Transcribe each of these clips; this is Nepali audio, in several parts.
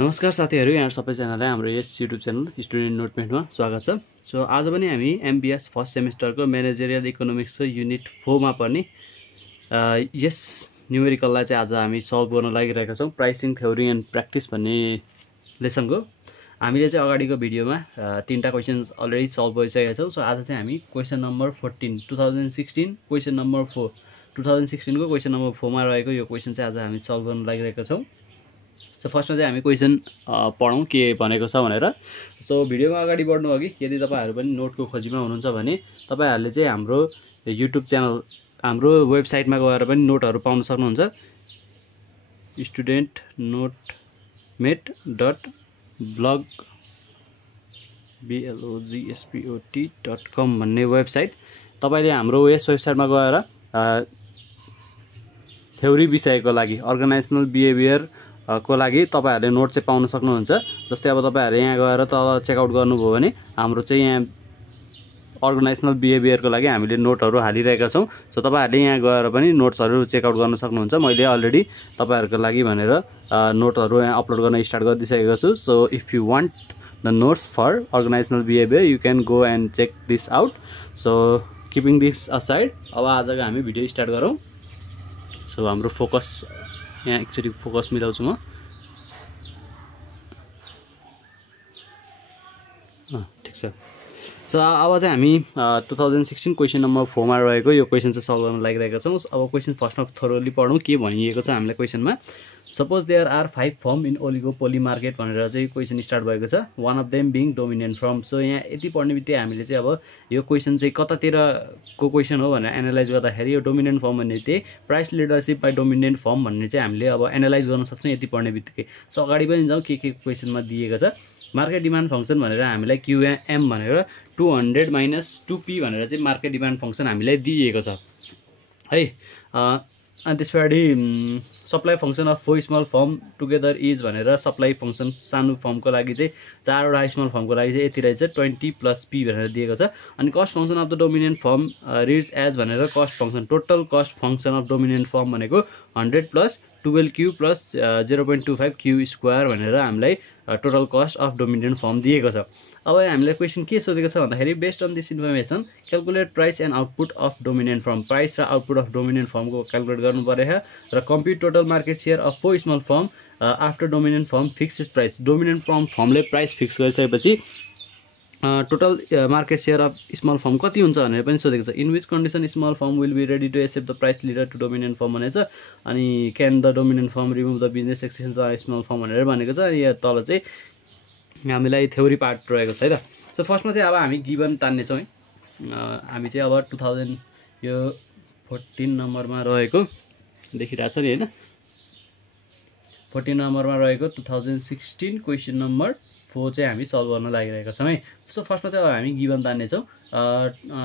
नमस्कार साथीहरु, यहाँ सबैजनालाई हाम्रो यस युट्युब च्यानल स्टुडेन्ट नोटमेन्टमा स्वागत छ। सो आज पनि हामी एमबीएस फर्स्ट सेमेस्टरको म्यानेजरियल इकोनोमिक्सको युनिट 4 मा पर्ने यस न्युमेरिकललाई चाहिँ आज हामी सल्भ गर्न लागिरहेका छौं। प्राइसिङ थ्योरी एन्ड प्र्याक्टिस भन्ने लेसनको हामीले चाहिँ अगाडिको भिडियोमा तीनटा क्वेशन्स अलरेडी सल्भ गरिसकेका छौं। सो आज चाहिँ हामी क्वेशन नम्बर 14 2016 क्वेशन नम्बर 4 2016 को क्वेशन नम्बर 4 मा रहेको यो क्वेशन चाहिँ आज हामी सल्भ गर्न लागिरहेका छौं। सो फर्स्टमा चाहिँ हामी क्वेशन पढौं के भनेको छ भनेर। सो भिडियोमा अगाडि बढ्नु अघि यदि तपाईहरु पनि नोटको खोजीमा हुनुहुन्छ भने तपाईहरुले चाहिँ हाम्रो युट्युब च्यानल हाम्रो वेबसाइटमा गएर पनि नोटहरु पाउन सक्नुहुन्छ। studentnotemate.blogspot.com भन्ने वेबसाइट तपाईले हाम्रो यस वेबसाइटमा गएर थ्योरी विषयको लागि अर्गनाइजेसनल बिहेभियर को लागि तपाईहरुले नोट चाहिँ पाउन सक्नुहुन्छ। जस्तै अब तपाईहरुले यहाँ गएर तल चेकआउट गर्नुभयो भने हाम्रो चाहिँ यहाँ अर्गनाइजेसनल बिहेभियरको लागि हामीले नोटहरु हालिरहेका छौं। सो तपाईहरुले यहाँ गएर पनि नोट्सहरु चेकआउट गर्न सक्नुहुन्छ। मैले अलरेडी तपाईहरुको लागि भनेर नोटहरु यहाँ अपलोड गर्न स्टार्ट गरिदिसकेको छु। So if you want the notes for organisational behaviour you can go and check this out. So keeping this aside अब आजको हामी भिडियो स्टार्ट गरौँ। सो हाम्रो फोकस यहाँ एकचोटी फोकस मिलाउँछु म। ठीक छ। सो अब चाहिँ हामी 2016 क्वेशन नम्बर 4 मा रहेको यो क्वेशन चाहिँ सल्भ गर्न लागिरहेका छौं। अब क्वेशन फर्स्टमा थोरोली पढौं के भनिएको छ हामीलाई क्वेशनमा। Suppose there are 5 firm in oligopoly market भनेर चाहिँ क्वेशन स्टार्ट भएको छ। One of them being dominant firm. So यहाँ यति पढ्ने बित्तिकै हामीले चाहिँ अब यो क्वेशन चाहिँ कतातिरको क्वेशन हो भनेर एनालाइज गर्दाखेरि यो डोमिनेन्ट फर्म भन्ने चाहिँ price leadership by dominant firm भन्ने चाहिँ हामीले अब एनालाइज गर्न सक्छौं यति पढ्ने बित्तिकै। सो अगाडि पनि जाउँ के क्वेशनमा दिएको छ। मार्केट डिमान्ड फंक्सन भनेर हामीलाई क्यूएम भनेर 200 - 2p भनेर चाहिँ मार्केट डिमान्ड फंक्सन हामीलाई दिएको छ है। अनि त्यसपछि supply function of 4 small form together is भनेर सप्लाई फंक्सन सानो फर्मको लागि चाहिँ 4 वटा स्मल फर्मको लागि चाहिँ यति रहेछ 20 + p भनेर दिएको छ। अनि cost function of the dominant firm reads as भनेर cost function total cost function of dominant firm भनेको 100 + 12q + 0.25q स्क्वायर भनेर हामीलाई total cost of dominant firm दिएको छ। अब हामीले क्वेशन के सोधेको छ भन्दाखेरि based on this information calculate price and output of dominant firm. Price र आउटपुट अफ डोमिनेन्ट फर्मको क्याल्कुलेट गर्नु पर्यो र compute total market share of 4 small firm after dominant firm fix price. Dominant फर्मले प्राइस फिक्स गरिसकेपछि total market share of small firm कति हुन्छ भनेर पनि सोधेको छ। In which condition small firm will be ready to accept the price leader to dominant firm भनेको छ। अनि can the dominant firm remove the business exchange of small firm भनेर भनेको छ। यहाँ तल चाहिँ हामीलाई थ्योरी पार्ट रहेको छ है त। सो फर्स्टमा चाहिँ अब हामी गिवन तान्ने छौं है। हामी चाहिँ अब 2000 यो 14 नम्बरमा रहेको देखिरहेछ नि हैन। 14 नम्बरमा रहेको 2016 क्वेशन नम्बर 4 चाहिँ हामी सल्भ गर्न लागिरहेका छौं है। सो फर्स्टमा चाहिँ अब हामी गिवन तान्ने छौं।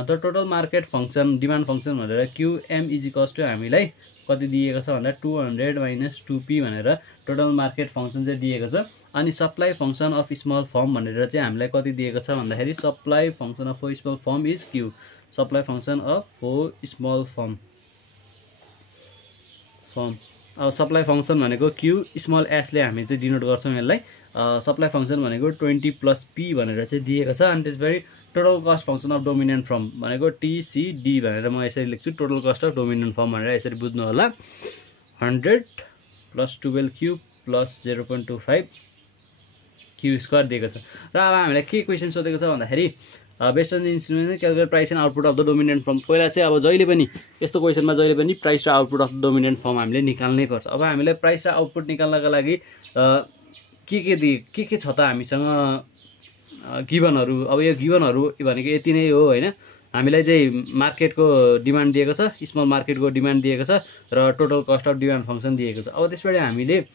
The total market function demand function भनेर क्यूएम इज इक्वल्स टु हामीलाई कति दिएको छ भन्दा 200 - 2p भनेर टोटल मार्केट फंक्सन चाहिँ दिएको छ। अनि supply function of small firm भनेर चाहिँ हामीलाई कति दिएको छ भन्दाखेरि supply function of 4 small form is q। Supply function of 4 small form अब सप्लाई फंक्सन भनेको q स्मल s ले हामी चाहिँ डिनोट गर्छौं यसलाई। सप्लाई फंक्सन भनेको 20 + p भनेर चाहिँ दिएको छ। अनि त्यसपछि total cost function of dominant firm भनेको tcd भनेर म यसरी लेख्छु। Total cost of dominant form भनेर यसरी बुझ्नु होला। 100 + 12q + 0.25q स्क्वायर दिएको छ। र अब हामीलाई के क्वेशन सोधेको छ भन्दाखेरि based on the instrument calculate price and output of the dominant firm. पहिला चाहिँ अब जहिले पनि यस्तो क्वेशनमा जहिले पनि प्राइस र output of the dominant form हामीले निकाल्नै पर्छ। अब हामीलाई प्राइस र आउटपुट निकाल्नका लागि के छ त हामीसँग गिभनहरु। अब यो गिभनहरु भनेको यति नै हो हैन। हामीलाई चाहिँ मार्केटको डिमान्ड दिएको छ, स्मल मार्केटको डिमान्ड दिएको छ र total cost of demand function दिएको छ। अब त्यसपछि हामीले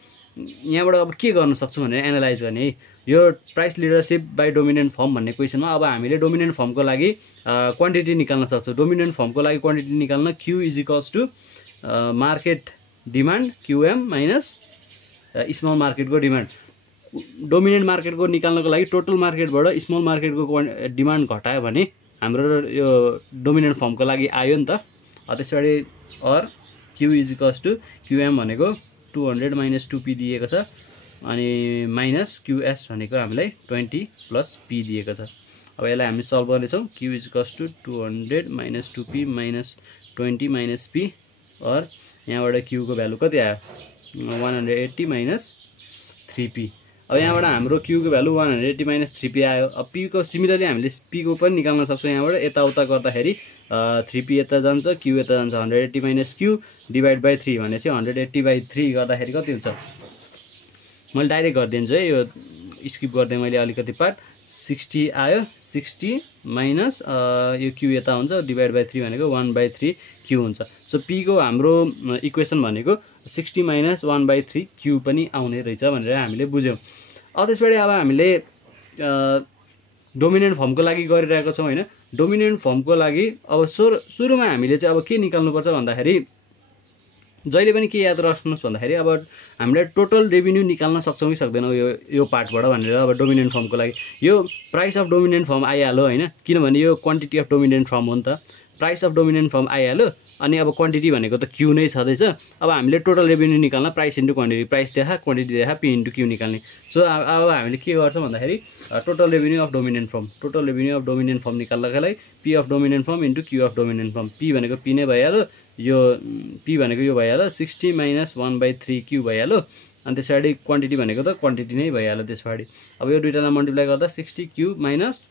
यहाँबाट अब के गर्न सक्छौं भनेर एनालाइज गर्ने है। यो price leadership by dominant firm भन्ने क्वेशनमा अब हामीले डोमिनेन्ट फर्मको लागि क्वान्टिटी निकाल्न सक्छौं। डोमिनेन्ट फर्मको लागि क्वान्टिटी निकाल्न q is equals to market demand qm - small मार्केटको डिमान्ड। डोमिनेन्ट मार्केटको निकाल्नको लागि टोटल मार्केटबाट स्मल मार्केटको डिमान्ड घटायो भने हाम्रो यो डोमिनेन्ट फर्मको लागि आयो नि त। त्यसपछि और q is equals to qm भनेको 200 - 2p दिएको छ अनि माइनस क्युएस भनेको हामीलाई 20 प्लस पी दिएको छ। अब यसलाई हामी सल्भ गर्नेछौँ। Q is equals to 200 minus 2p minus 20 minus p और यहाँबाट क्युको भ्यालु कति आयो 180 माइनस 3p। अब यहाँबाट हाम्रो क्युको भ्यालु 180 माइनस 3p आयो। अब p को सिमिलरली हामीले p को पनि निकाल्न सक्छौँ। यहाँबाट यताउता गर्दाखेरि 3p यता जान्छ क्यु यता जान्छ 180 माइनस क्यु डिभाइड बाई 3 भनेपछि 180 बाई 3 गर्दाखेरि कति हुन्छ मैले डाइरेक्ट गरिदिन्छु है, यो स्किप गर्दै मैले अलिकति पार्ट 60 आयो 60 माइनस यो क्यु यता हुन्छ डिभाइड बाई 3 भनेको 1/3 क्यु हुन्छ। सो p को हाम्रो इक्वेसन भनेको 60 माइनस 1/3 क्यु पनि आउने रहेछ भनेर हामीले बुझ्यौँ। अब त्यसबाट अब हामीले डोमिनेन्ट फर्मको लागि गरिरहेको छौँ हैन। डोमिनेन्ट फर्मको लागि अब सुरुमा हामीले चाहिँ अब के निकाल्नुपर्छ भन्दाखेरि जहिले पनि के याद राख्नुहोस् भन्दाखेरि अब हामीले टोटल रेभिन्यू निकाल्न सक्छौँ कि सक्दैनौँ यो पार्टबाट भनेर। अब डोमिनेन्ट फर्मको लागि यो प्राइस अफ डोमिनेन्ट फर्म आइहाल्यो हैन, किनभने यो क्वान्टिटी अफ डोमिनेन्ट फर्म हो नि त। प्राइस अफ डोमिनेन्ट फर्म आइहाल्यो अनि अब क्वान्टिटी भनेको त क्यु नै छँदैछ। अब हामीले टोटल रेभिन्यू निकाल्न प्राइस इन्टु क्वान्टिटी, प्राइस देखा क्वान्टिटी देखा पी इन्टु क्यु निकाल्ने। सो अब हामीले के गर्छौँ भन्दाखेरि total revenue of dominant firm, total revenue of dominant firm निकाल्नका लागि P of dominant firm into Q of dominant firm. P भनेको पी नै भइहाल्यो, यो पी भनेको यो भइहाल्यो 60 माइनस 1/3 क्यु भइहाल्यो अनि त्यस पछाडि क्वान्टिटी भनेको त क्वान्टिटी नै भइहाल्यो। त्यस पछाडि अब यो दुईटालाई मल्टिप्लाई गर्दा 60 क्यु माइनस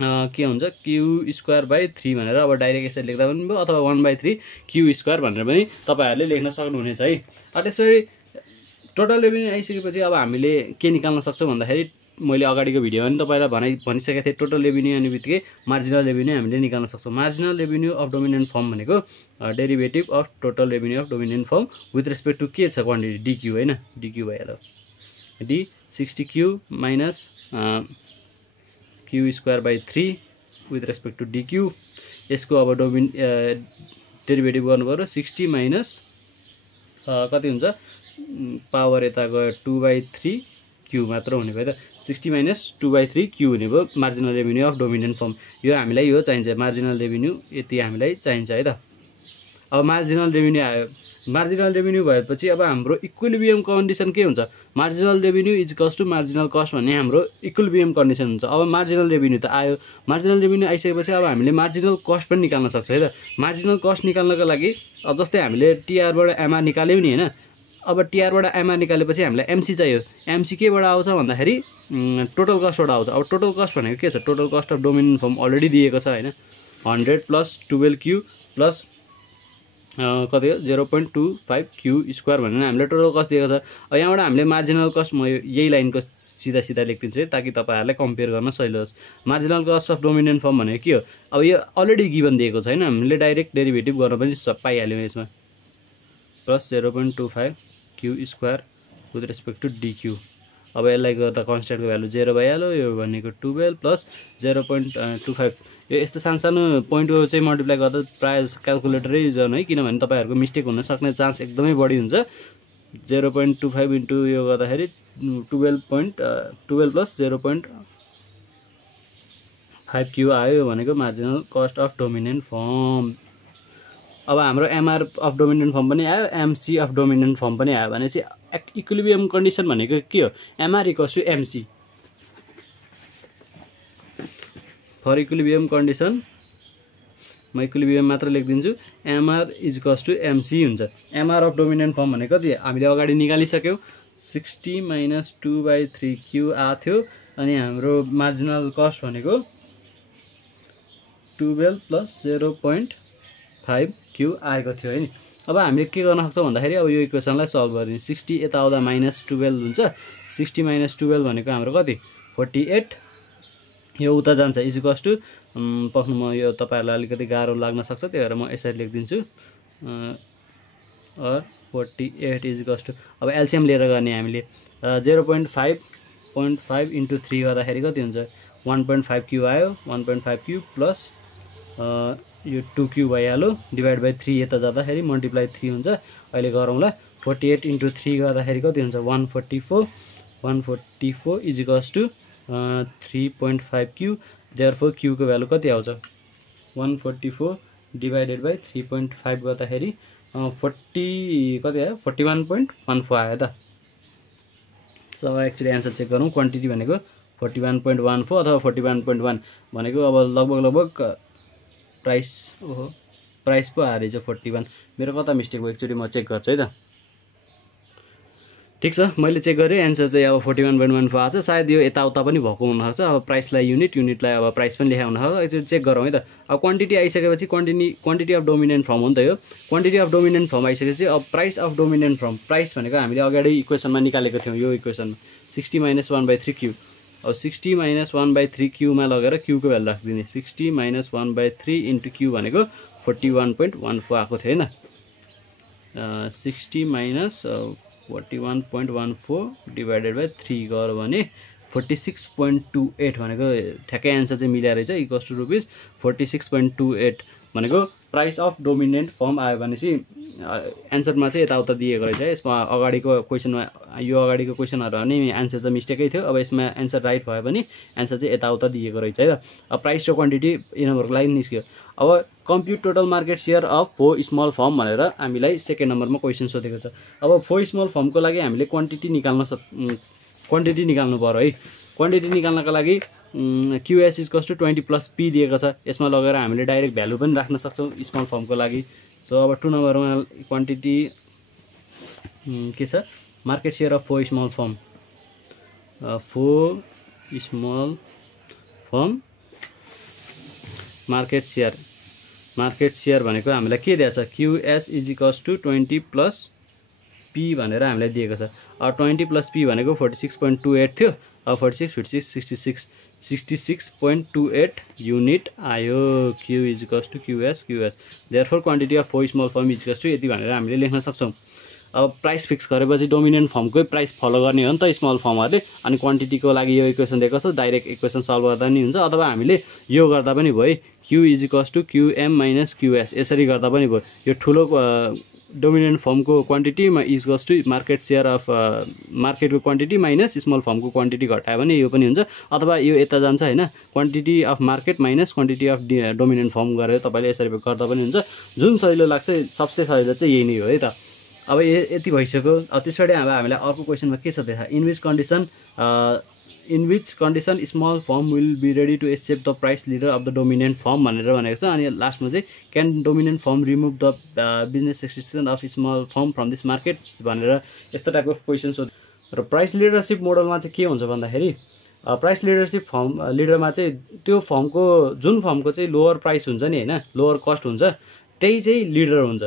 के हुन्छ क्यु स्क्वायर बाई 3 भनेर अब डाइरेक्ट यसरी लेख्दा पनि भयो अथवा 1/3 क्यु स्क्वायर भनेर पनि तपाईँहरूले लेख्न सक्नुहुनेछ है। त्यसरी टोटल रेभिन्यू आइसकेपछि अब हामीले के निकाल्न सक्छौँ भन्दाखेरि मैले अगाडिको भिडियोमा पनि तपाईँलाई भनिसकेको थिएँ टोटल रेभिन्यू अनि बित्तिकै मार्जिनल रेभिन्यू हामीले निकाल्न सक्छौँ। Marginal revenue of dominant firm भनेको derivative of total revenue of dominant firm with respect to के छ क्वान्टिटी डिक्यू हैन, डिक्यू भइहाल्यो d 60 Q minus Q square by 3 with respect to d Q. यसको अब डेरिभेटिभ गर्नु पर्यो 60 माइनस कति हुन्छ पावर यता गयो 2/3 क्यु मात्र हुने भयो त 60 माइनस 2/3 क्यु हुने भयो marginal revenue of dominant form. यो हामीलाई यो चाहिन्छ मार्जिनल रेभिन्यू, यति हामीलाई चाहिन्छ है त। अब मार्जिनल रेभिन्यू आयो, मार्जिनल रेभिन्यू भएपछि अब हाम्रो इक्विलिब्रियम कन्डिसन के हुन्छ marginal revenue is equals to marginal cost भन्ने हाम्रो इक्विलिब्रियम कन्डिसन हुन्छ। अब मार्जिनल रेभिन्यू त आयो, मार्जिनल रेभिन्यू आइसकेपछि अब हामीले मार्जिनल कस्ट पनि निकाल्न सक्छौँ है त। मार्जिनल कस्ट निकाल्नको लागि अब जस्तै हामीले टिआरबाट एमआर निकाल्यौँ नि हैन, अब टिआरबाट एमआर निकालेपछि हामीलाई एमसी चाहियो। एमसी केबाट आउँछ भन्दाखेरि टोटल कस्टबाट आउँछ। अब टोटल कस्ट भनेको के छ total cost of dominant form already दिएको छ हैन 100 प्लस 12 क्यु प्लस कति हो 0.25 क्यु स्क्वायर भनेर हामीले टोटल कस्ट दिएको छ। अब यहाँबाट हामीले मार्जिनल कस्ट म यही लाइनको सिधा सिधा लेखिदिन्छु है ताकि तपाईँहरूलाई कम्पेयर गर्न सजिलो होस्। Marginal cost of dominant firm भनेको के हो अब यो अलरेडी गिभन दिएको छैन, हामीले डाइरेक्ट डेरिभेटिभ गर्न पनि पाइहाल्यौँ यसमा plus 0.25 Q square with respect to d Q. अब यसलाई गर्दा कन्स्ट्यान्टको भ्यालु 0 भइहाल्यो, यो भनेको 12 प्लस 0.25 यो यस्तो सानो पोइन्टको चाहिँ मल्टिप्लाई गर्दा प्रायः क्यालकुलेटरै युज गर्नु है, किनभने तपाईँहरूको मिस्टेक हुन सक्ने चान्स एकदमै बढी हुन्छ। 0.25 इन्टु यो गर्दाखेरि 12 प्लस 0.5 क्यु आयो भनेको marginal cost of dominant form. अब हाम्रो एमआर अफ डोमिनेन्ट फर्म पनि आयो, एमसी अफ डोमिनेन्ट फर्म पनि आयो भनेपछि इक्विलिब्रियम कन्डिसन भनेको के हो MR equals to MC. For equilibrium condition म इक्विलिब्रियम मात्र लेखिदिन्छु MR is equals to MC हुन्छ। एमआर अफ डोमिनेन्ट फर्म भनेको कति हामीले अगाडि निकालिसक्यौँ 60 माइनस 2/3 क्यु आएको थियो अनि हाम्रो मार्जिनल कस्ट भनेको 12 प्लस 0.5 क्यु आएको थियो है नि। अब हामीले के गर्न सक्छौँ भन्दाखेरि अब यो इक्वेसनलाई सल्भ गरिदिनु 60 यता आउँदा माइनस 12 हुन्छ 60 माइनस 12 भनेको हाम्रो कति 48 यो उता जान्छ इज इक्वल्स टु पक्नु म यो तपाईँहरूलाई अलिकति गाह्रो लाग्न सक्छ त्यही भएर म यसरी लेखिदिन्छु और 48 इज इक्वल्स टु अब एलसिएम लिएर गर्ने हामीले 0.5 इन्टु 3 गर्दाखेरि कति हुन्छ 1.5 क्यु आयो 1.5 क्यु प्लस यो 2 क्यु भइहाल्यो डिभाइड बाई 3 यता जाँदाखेरि मल्टिप्लाई 3 हुन्छ। अहिले गरौँला 48 इन्टु 3 गर्दाखेरि कति हुन्छ 144 is equals to 3.5 Q. Therefore क्युको भ्यालु कति आउँछ 144 डिभाइडेड बाई 3.5 गर्दाखेरि 40 कति आयो 41.14 आयो त सो अब एक्चुअली एन्सर चेक गरौँ क्वान्टिटी भनेको 41.14 अथवा 41.1 भनेको अब लगभग प्राइस पो आएर चाहिँ 41 मेरो कता मिस्टेक भयो एक्चुअली म चेक गर्छु है त ठीक छ मैले चेक गरेँ एन्सर चाहिँ अब 41.14 आएको छ सायद यो यताउता पनि भएको हुनसक्छ अब प्राइसलाई युनिटलाई अब प्राइस पनि लेखा हुनसक्छ एक्चुअली चेक गरौँ है त अब क्वान्टिटी आइसकेपछि क्वान्टिटी अफ डोमिनेन्ट फर्म हो नि त यो क्वान्टिटी अफ डोमिनेन्ट फर्म आइसकेपछि अब price of dominant firm price भनेको हामीले अगाडि इक्वेसनमा निकालेको थियौँ यो इक्वेसनमा 60 - 1/3 क्यू अब 60 - 1/3 क्यूमा लगेर क्यूको भ्यालु राखिदिने 60 - 1/3 इन्टु क्यू भनेको 41.14 आएको थियो हैन 60 - 41.14 डिभाइडेड बाई 3 गर्यो भने 46.28 भनेको ठ्याक्कै एन्सर चाहिँ मिलेर रहेछ इक्वल्स टु रुपिस 46.28 भनेको प्राइस अफ डोमिनेन्ट फर्म आयो भनेपछि एन्सरमा चाहिँ यताउता दिएको रहेछ है यसमा अगाडिको क्वेसनमा यो अगाडिको क्वेसनहरु भने एन्सर चाहिँ मिस्टेकै थियो अब यसमा एन्सर राइट भयो भने एन्सर चाहिँ यताउता दिएको रहेछ है त अब प्राइस र क्वान्टिटी यिनीहरुको लागि निस्क्यो अब कम्प्युट total market share of 4 small firm भनेर हामीलाई सेकेन्ड नम्बरमा क्वेसन सोधेको छ अब 4 स्मल फर्मको लागि हामीले क्वान्टिटी निकाल्नु पर्यो है क्वान्टिटी निकाल्नका लागि QS = 20 + P दिएको छ यसमा लगेर हामीले डाइरेक्ट भ्यालु पनि राख्न सक्छौं स्मल फर्मको लागि सो अब 2 नम्बरमा क्वान्टिटी के छ market share of 4 small form 4 small form market share भनेको हामीलाई के दिएको छ QS = 20 + P भनेर हामीलाई दिएको छ अब 20 + P भनेको 46.28 थियो अब 46 66.28 युनिट आयो Q = QS therefore quantity of 4 small form यति भनेर हामीले लेख्न सक्छौं अब प्राइस फिक्स गरेपछि डोमिनेन्ट फर्मकै प्राइस फलो गर्ने हो नि त स्मल फर्महरुले अनि क्वान्टिटीको लागि यो इक्वेसन दिएको छ डाइरेक्ट इक्वेसन सल्भ गर्दा नि हुन्छ अथवा हामीले यो गर्दा पनि भयो Q = QM - QS यसरी गर्दा पनि भयो यो ठुलो डोमिनेन्ट फर्मको quantity equals to market share of मार्केटको क्वान्टिटी माइनस स्मल फर्मको क्वान्टिटी घटायो भने यो पनि हुन्छ अथवा यो यता जान्छ हैन quantity of market minus quantity of dominant firm गरेर तपाईले यसरी गर्दा पनि हुन्छ जुन सजिलो लाग्छ सबसे सजिलो चाहिँ यही नै हो है त अब यति भइसक्यो अब त्यसपछि हामीलाई अर्को क्वेशनमा के छ देखा in which condition small firm will be ready to accept the price leader of the dominant firm भनेर भनेको छ अनि लास्टमा चाहिँ can dominant firm remove the business existence of small firm from this market भनेर यस्तो टाइपको क्वेशन्स हो र प्राइस लिडरशिप मोडलमा चाहिँ के हुन्छ भन्दाखेरि प्राइस लिडरशिप फर्म लिडरमा चाहिँ त्यो फर्मको जुन फर्मको चाहिँ लोअर प्राइस हुन्छ नि हैन लोअर कस्ट हुन्छ त्यही चाहिँ लिडर हुन्छ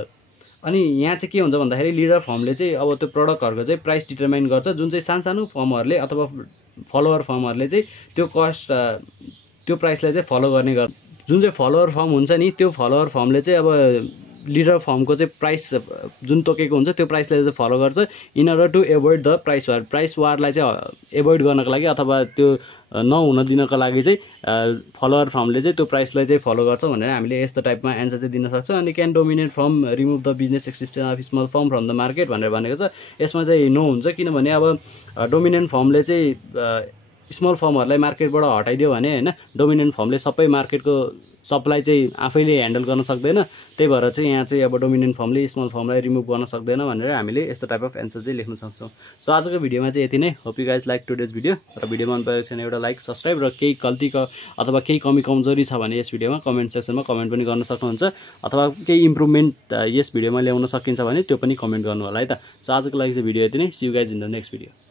अनि यहाँ चाहिँ के हुन्छ भन्दाखेरि लिडर फर्मले चाहिँ अब त्यो प्रोडक्टहरुको चाहिँ प्राइस डिटरमाइन गर्छ जुन चाहिँ सानसानो फर्महरुले अथवा फलोअर फर्महरुले चाहिँ त्यो कस्ट त्यो प्राइसलाई चाहिँ फलो गर्ने गर्छ जुन चाहिँ फलोअर फर्म हुन्छ नि त्यो फलोअर फर्मले चाहिँ अब लिडर फर्मको चाहिँ प्राइस जुन तोकेको हुन्छ त्यो प्राइसलाई चाहिँ फलो गर्छ in order to avoid the price वारलाई चाहिँ एभोइड गर्नको लागि अथवा त्यो नहुन दिनको लागि चाहिँ फलोअर फर्मले चाहिँ त्यो प्राइसलाई चाहिँ फलो गर्छ भनेर हामीले यस्तो टाइपमा एन्सर चाहिँ दिन सक्छौं अनि can dominate firm remove the business existence of small firm from the market भनेर भनेको छ यसमा चाहिँ नो हुन्छ किनभने अब डोमिनेन्ट फर्मले चाहिँ स्मल फर्महरुलाई मार्केटबाट हटाइदियो भने हैन डोमिनेन्ट फर्मले सबै मार्केटको सप्लाई चाहिँ आफैले ह्यान्डल गर्न सक्दैन त्यही भएर चाहिँ यहाँ चाहिँ अब डोमिनेन्ट फर्मले स्मल फर्मलाई रिमुभ गर्न सक्दैन भनेर हामीले यस्तो टाइप अफ एन्सर चाहिँ लेख्न सक्छौं सो आजको भिडियोमा चाहिँ यति नै hope you guys like today's video र भिडियो मन परेको छैन एउटा लाइक सब्स्क्राइब र केही गल्तीको अथवा केही कमी कमजोरी छ भने यस भिडियोमा कमेन्ट सेक्सनमा कमेन्ट पनि गर्न सक्नुहुन्छ अथवा केही इम्प्रुभमेन्ट यस भिडियोमा ल्याउन सकिन्छ भने त्यो पनि कमेन्ट गर्नु होला है त सो आजको लागि चाहिँ भिडियो यति नै see you guys in the next video